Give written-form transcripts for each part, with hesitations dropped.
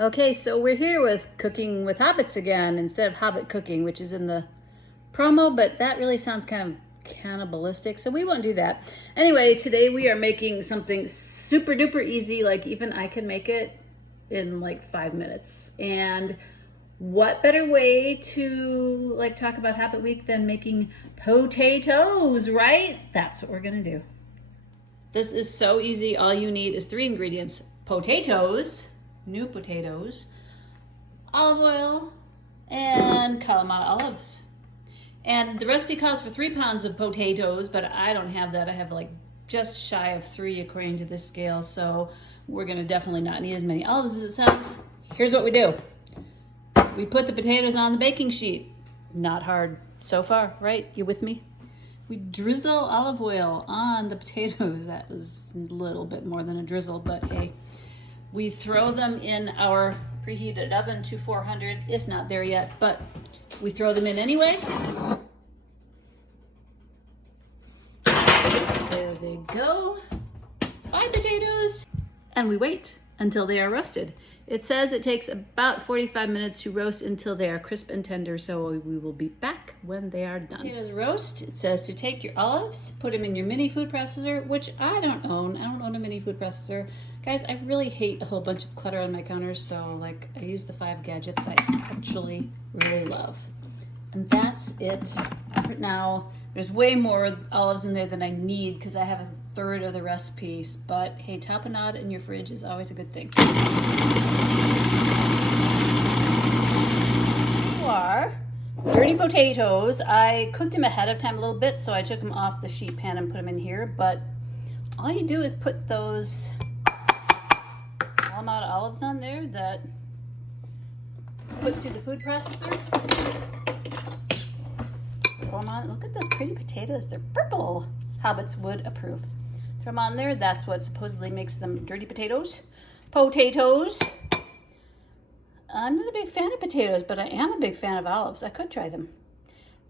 Okay, so we're here with Cooking with Hobbits again instead of Hobbit Cooking, which is in the promo, but that really sounds kind of cannibalistic, so we won't do that. Anyway, today we are making something super duper easy, like even I can make it in like 5 minutes. And what better way to like talk about Hobbit Week than making po-tay-toes, right? That's what we're gonna do. This is so easy. All you need is 3 ingredients: potatoes, new potatoes, olive oil, and Kalamata olives. And the recipe calls for 3 pounds of potatoes, but I don't have that. I have like just shy of 3 according to this scale, so we're gonna definitely not need as many olives as it says. Here's what we do. We put the potatoes on the baking sheet. Not hard so far, right? You with me? We drizzle olive oil on the potatoes. That was a little bit more than a drizzle, but hey. We throw them in our preheated oven to 400. It's not there yet, but we throw them in anyway. There they go. 5 potatoes. And we wait until they are roasted. It says it takes about 45 minutes to roast until they are crisp and tender, so we will be back when they are done. Potatoes roast. It says to take your olives, put them in your mini food processor, which I don't own. I don't own a mini food processor. Guys, I really hate a whole bunch of clutter on my counters, so like I use the 5 gadgets I actually really love. And that's it for now. There's way more olives in there than I need because I have 1/3 of the recipes, but hey, tapenade in your fridge is always a good thing. Are dirty potatoes. I cooked them ahead of time a little bit, so I took them off the sheet pan and put them in here, but all you do is put those Kalamata olives on there that put through the food processor. Throw them on. Look at those pretty potatoes. They're purple. Hobbits would approve. Throw them on there. That's what supposedly makes them dirty potatoes. Potatoes. I'm not a big fan of potatoes, but I am a big fan of olives. I could try them.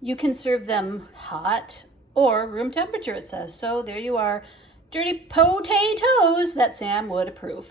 You can serve them hot or room temperature, it says. So there you are. Dirty potatoes that Sam would approve.